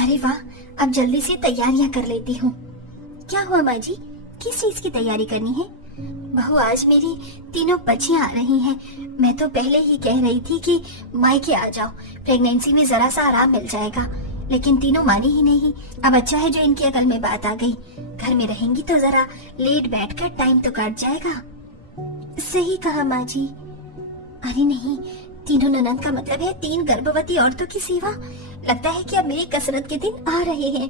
अरे वाह, अब जल्दी से तैयारियां कर लेती हूँ। क्या हुआ माँ जी, किस चीज की तैयारी करनी है? बहू, आज मेरी तीनों बच्चियां आ रही हैं। मैं तो पहले ही कह रही थी कि मायके आ जाओ, प्रेगनेंसी में जरा सा आराम मिल जाएगा, लेकिन तीनों मानी ही नहीं। अब अच्छा है जो इनकी अकल में बात आ गई। घर में रहेंगी तो जरा लेट बैठकर टाइम तो कट जाएगा। सही कहा माँ जी। अरे नहीं, तीनों ननद का मतलब है 3 गर्भवती औरतों की सेवा। लगता है कि अब मेरी कसरत के दिन आ रहे हैं।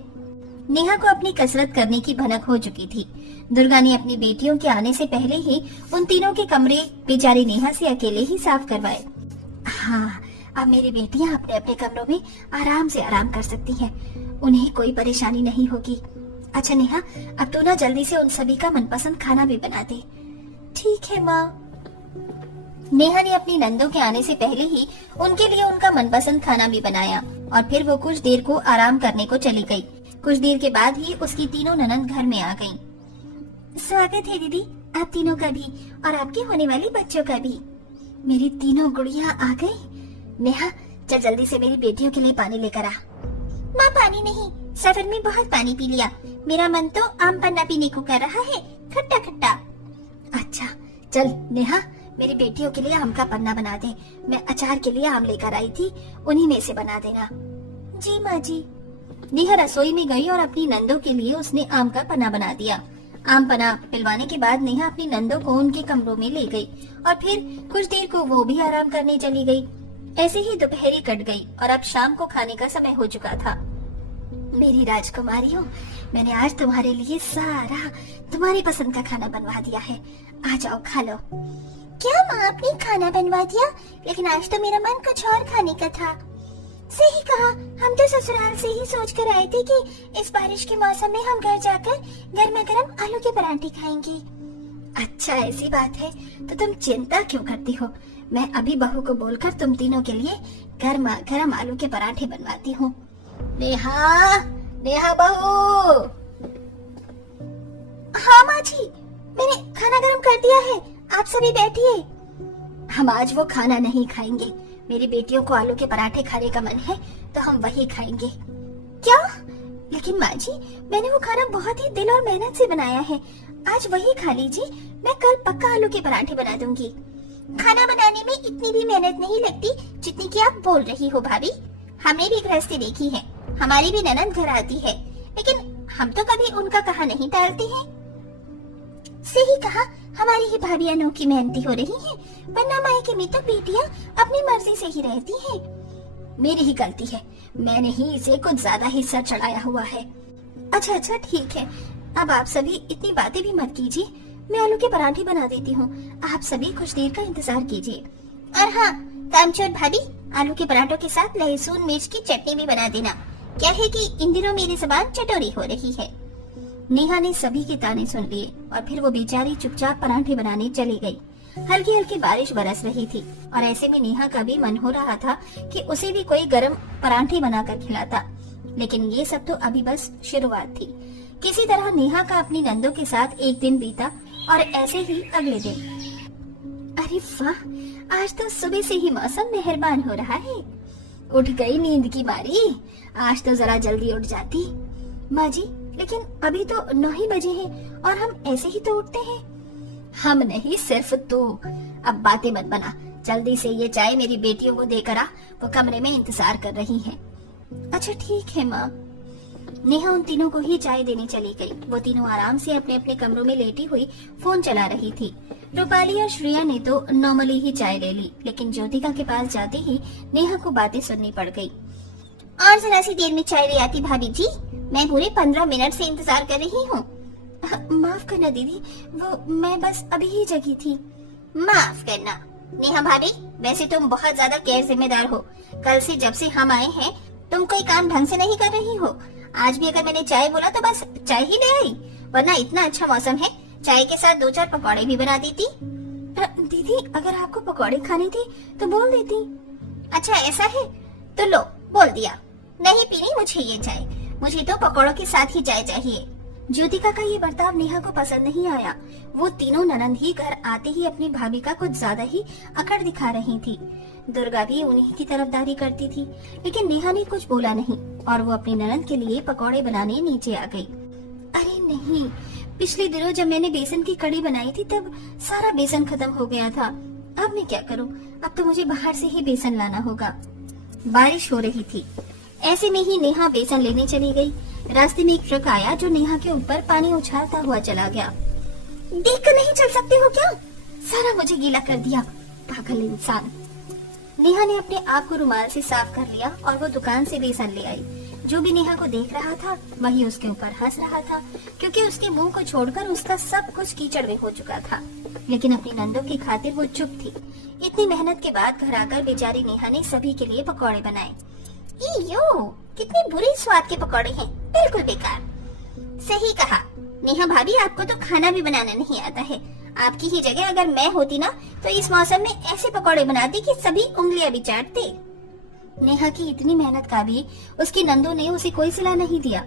नेहा को अपनी कसरत करने की भनक हो चुकी थी। दुर्गा ने अपनी बेटियों के आने से पहले ही उन तीनों के कमरे बेचारी नेहा से अकेले ही साफ करवाए। हाँ, अब मेरी बेटियां अपने अपने कमरों में आराम से आराम कर सकती हैं। उन्हें कोई परेशानी नहीं होगी। अच्छा नेहा, अब तू ना जल्दी से उन सभी का मनपसंद खाना भी बना दे। ठीक है माँ। नेहा ने अपनी नंदों के आने से पहले ही उनके लिए उनका मनपसंद खाना भी बनाया और फिर वो कुछ देर को आराम करने को चली गई। कुछ देर के बाद ही उसकी तीनों ननद घर में आ गईं। स्वागत है दीदी, आप तीनों का भी और आपके होने वाले बच्चों का भी। मेरी तीनों गुड़िया आ गई। नेहा, चल जल्दी से मेरी बेटियों के लिए पानी लेकर आ। माँ, पानी नहीं, सफर में बहुत पानी पी लिया। मेरा मन तो आम पन्ना पीने को कर रहा है, खट्टा खट्टा। अच्छा चल नेहा, मेरी बेटियों के लिए आम का पन्ना बना दे। मैं अचार के लिए आम लेकर आई थी, उन्हीं में से बना देना। जी माँ जी। नेहा रसोई में गई और अपनी नंदों के लिए उसने आम का पन्ना बना दिया। आम पन्ना पिलवाने के बाद नेहा अपनी नंदों को उनके कमरों में ले गई और फिर कुछ देर को वो भी आराम करने चली गई। ऐसे ही दोपहरी कट गई और अब शाम को खाने का समय हो चुका था। मेरी राजकुमारियों, मैंने आज तुम्हारे लिए सारा तुम्हारी पसंद का खाना बनवा दिया है। आ जाओ खा लो। क्या माँ, आपने खाना बनवा दिया? लेकिन आज तो मेरा मन कुछ और खाने का था। सही कहा, हम तो ससुराल से ही सोच कर आए थे कि इस बारिश के मौसम में हम घर जाकर गर्मा गर्म आलू के पराठे खाएंगे। अच्छा ऐसी बात है तो तुम चिंता क्यों करती हो? मैं अभी बहू को बोलकर तुम तीनों के लिए गर्मा गर्म आलू के पराठे बनवाती हूँ। नेहा, नेहा बहू। हाँ माँ जी, मैंने खाना गर्म कर दिया है, आप सभी बैठिए। हम आज वो खाना नहीं खाएंगे। मेरी बेटियों को आलू के पराठे खाने का मन है तो हम वही खाएंगे। क्या? लेकिन माँ जी, मैंने वो खाना बहुत ही दिल और मेहनत से बनाया है, आज वही खा लीजिए। मैं कल पक्का आलू के पराठे बना दूंगी। खाना बनाने में इतनी भी मेहनत नहीं लगती जितनी कि आप बोल रही हो भाभी। हमने भी गृहस्थी देखी है, हमारी भी ननद घर आती है, लेकिन हम तो कभी उनका कहा नहीं टालते हैं। सही कहा, हमारी ही भाभी अनोखी मेहनती हो रही हैं, वरना मायके में तो बेटियां अपनी मर्जी से ही रहती हैं। मेरी ही गलती है, मैंने ही इसे कुछ ज्यादा ही सर चढ़ाया हुआ है। अच्छा ठीक है, अब आप सभी इतनी बातें भी मत कीजिए, मैं आलू के पराठे बना देती हूँ। आप सभी कुछ देर का इंतजार कीजिए। और हाँ कामचोर भाभी, आलू के पराठों के साथ लहसुन मिर्च की चटनी भी बना देना। क्या है कि इन दिनों मेरी जुबान चटोरी हो रही है। नेहा ने सभी के ताने सुन लिए और फिर वो बेचारी चुपचाप पराठे बनाने चली गई। हल्की हल्की बारिश बरस रही थी और ऐसे में नेहा का भी मन हो रहा था कि उसे भी कोई गर्म पराठे बनाकर खिलाता, लेकिन ये सब तो अभी बस शुरुआत थी। किसी तरह नेहा का अपनी नंदों के साथ एक दिन बीता और ऐसे ही अगले दिन। अरे वाह, आज तो सुबह से ही मौसम मेहरबान हो रहा है। उठ गई नींद की बारी, आज तो जरा जल्दी उठ जाती। माँ जी, लेकिन अभी तो 9 ही बजे हैं और हम ऐसे ही तो उठते हैं। हम नहीं, सिर्फ तू। अब बातें मत बना, जल्दी से ये चाय मेरी बेटियों को देकर आ, वो कमरे में इंतजार कर रही हैं। अच्छा ठीक है माँ। नेहा उन तीनों को ही चाय देने चली गई। वो तीनों आराम से अपने अपने कमरों में लेटी हुई फोन चला रही थी। रूपाली और श्रेया ने तो नॉर्मली ही चाय ले ली, लेकिन ज्योतिका के पास जाते ही नेहा को बातें सुननी पड़ गई। और जरा सी देर में चाय ले आती भाभी जी, मैं पूरे 15 मिनट से इंतजार कर रही हूँ। माफ करना दीदी, वो मैं बस अभी ही जगी थी। माफ करना नेहा भाभी, वैसे तुम बहुत ज्यादा गैर जिम्मेदार हो। कल से जब से हम आए हैं तुम कोई काम ढंग से नहीं कर रही हो। आज भी अगर मैंने चाय बोला तो बस चाय ही ले आई, वरना इतना अच्छा मौसम है, चाय के साथ 2-4 पकौड़े भी बना देती। दीदी, अगर आपको पकौड़े खाने थे तो बोल देती। अच्छा ऐसा है तो लो, बोल दिया। नहीं पीनी मुझे ये चाय, मुझे तो पकौड़ों के साथ ही चाय चाहिए। ज्योतिका का ये बर्ताव नेहा को पसंद नहीं आया। वो तीनों ननंद ही घर आते ही अपनी भाभी का कुछ ज्यादा ही अकड़ दिखा रही थी। दुर्गा भी उन्हीं की तरफदारी करती थी, लेकिन नेहा ने कुछ बोला नहीं और वो अपनी ननंद के लिए पकौड़े बनाने नीचे आ गई। अरे नहीं, पिछले दिनों जब मैंने बेसन की कड़ी बनाई थी तब सारा बेसन खत्म हो गया था। अब मैं क्या करूं? अब तो मुझे बाहर से ही बेसन लाना होगा। बारिश हो रही थी। ऐसे में ही नेहा बेसन लेने चली गई। रास्ते में एक ट्रक आया जो नेहा के ऊपर पानी उछालता हुआ चला गया। देखकर नहीं चल सकते हो क्या? सारा मुझे गीला कर दिया, पागल इंसान। नेहा ने अपने आप को रुमाल से साफ कर लिया और वो दुकान से बेसन ले आई। जो भी नेहा को देख रहा था वही उसके ऊपर हंस रहा था, क्योंकि उसके मुंह को छोड़कर उसका सब कुछ कीचड़ में हो चुका था। लेकिन अपनी नंदों की खातिर वो चुप थी। इतनी मेहनत के बाद घर आकर बेचारी नेहा ने सभी के लिए पकौड़े बनाए। यो, कितने बुरे स्वाद के पकौड़े हैं, बिल्कुल बेकार। सही कहा नेहा भाभी, आपको तो खाना भी बनाना नहीं आता है। आपकी ही जगह अगर मैं होती ना तो इस मौसम में ऐसे पकौड़े बनाती कि सभी उंगलियां भी चाटते। नेहा की इतनी मेहनत का भी उसकी नंदों ने उसे कोई सिला नहीं दिया।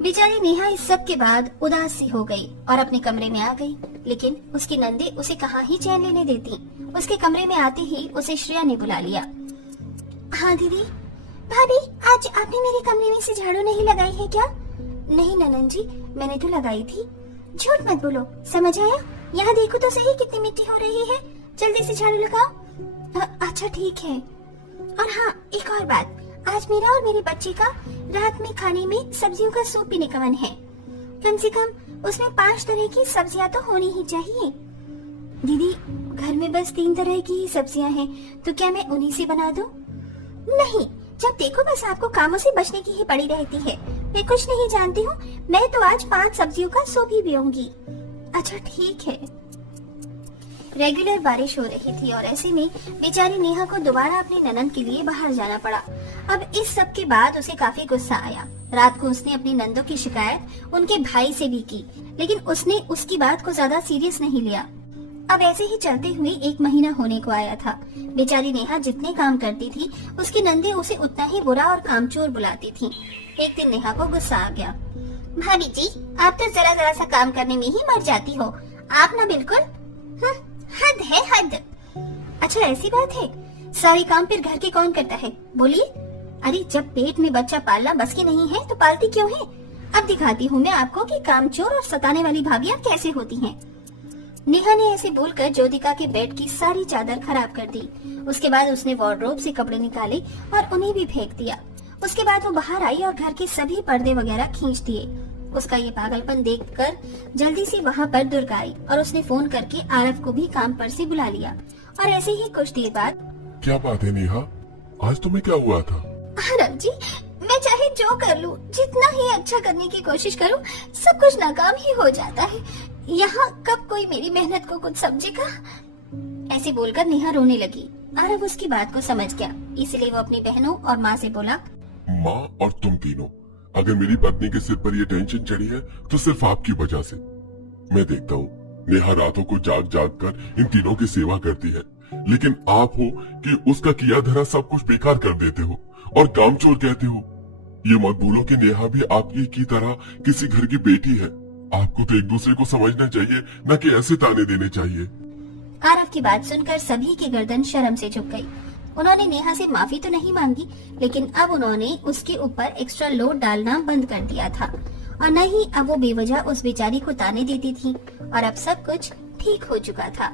बेचारी नेहा इस सब के बाद उदास सी हो गई और अपने कमरे में आ गई। लेकिन उसकी नंदी उसे कहाँ ही चैन लेने देती। उसके कमरे में आते ही उसे श्रेया ने बुला लिया। हाँ दीदी। भाभी, आज आपने मेरे कमरे में से झाड़ू नहीं लगाई है क्या? नहीं ननन जी, मैंने तो लगाई थी। झूठ मत बोलो, समझ आया? यहाँ देखो तो सही कितनी मिट्टी हो रही है, जल्दी से झाड़ू लगाओ। अच्छा ठीक है। और हाँ, एक और बात, आज मेरा और मेरे बच्चे का रात में खाने में सब्जियों का सूप पीने का मन है। कम से कम उसमें 5 तरह की सब्जियां तो होनी ही चाहिए। दीदी, घर में बस 3 तरह की ही सब्जियां हैं, तो क्या मैं उन्हीं से बना दूं? नहीं, जब देखो बस आपको कामों से बचने की ही पड़ी रहती है। मैं कुछ नहीं जानती हूँ, मैं तो आज 5 सब्जियों का सूप ही पीऊंगी। अच्छा ठीक है। रेगुलर बारिश हो रही थी और ऐसे में बेचारी नेहा को दोबारा अपनी ननंद के लिए बाहर जाना पड़ा। अब इस सब के बाद उसे काफी गुस्सा आया। रात को उसने अपनी नंदों की शिकायत उनके भाई से भी की, लेकिन उसने उसकी बात को ज्यादा सीरियस नहीं लिया। अब ऐसे ही चलते हुए 1 महीना होने को आया था। बेचारी नेहा जितने काम करती थी उसकी नंदी उसे उतना ही बुरा और कामचोर बुलाती थी। एक दिन नेहा को गुस्सा आ गया। भाभी जी, आप तो जरा जरा सा काम करने में ही मर जाती हो। आप ना बिल्कुल हद है हद। अच्छा ऐसी बात है, सारे काम फिर घर के कौन करता है? बोलिए। अरे जब पेट में बच्चा पालना बस की नहीं है तो पालती क्यों है? अब दिखाती हूँ मैं आपको कि कामचोर और सताने वाली भाभियाँ कैसे होती हैं। नेहा ने ऐसे बोलकर ज्योतिका के बेड की सारी चादर खराब कर दी। उसके बाद उसने वार्डरोब से कपड़े निकाले और उन्हें भी फेंक दिया। उसके बाद वो बाहर आई और घर के सभी पर्दे वगैरह खींच दिए। उसका ये पागलपन देखकर जल्दी से वहाँ पर दुर्गा आई और उसने फोन करके आरव को भी काम पर से बुला लिया। और ऐसे ही कुछ देर बाद, क्या बात है नेहा, आज तुम्हें क्या हुआ था? आरव जी, मैं चाहे जो कर लूं, जितना ही अच्छा करने की कोशिश करूं, सब कुछ नाकाम ही हो जाता है। यहाँ कब कोई मेरी मेहनत को कुछ समझेगा? ऐसे बोलकर नेहा रोने लगी। आरव उसकी बात को समझ गया, इसलिए वो अपनी बहनों और माँ से बोला, माँ और तुम तीनों, अगर मेरी पत्नी के सिर पर ये टेंशन चढ़ी है तो सिर्फ आपकी वजह से। मैं देखता हूँ नेहा रातों को जाग जाग कर इन तीनों की सेवा करती है, लेकिन आप हो कि उसका किया धरा सब कुछ बेकार कर देते हो और कामचोर कहते हो। ये मत भूलो कि नेहा भी आपकी की तरह किसी घर की बेटी है। आपको तो एक दूसरे को समझना चाहिए, न कि ऐसे ताने देने चाहिए। आरव की बात सुनकर सभी की गर्दन शर्म से झुक गई। उन्होंने नेहा से माफी तो नहीं मांगी, लेकिन अब उन्होंने उसके ऊपर एक्स्ट्रा लोड डालना बंद कर दिया था और न ही अब वो बेवजह उस बेचारी को ताने देती थी। और अब सब कुछ ठीक हो चुका था।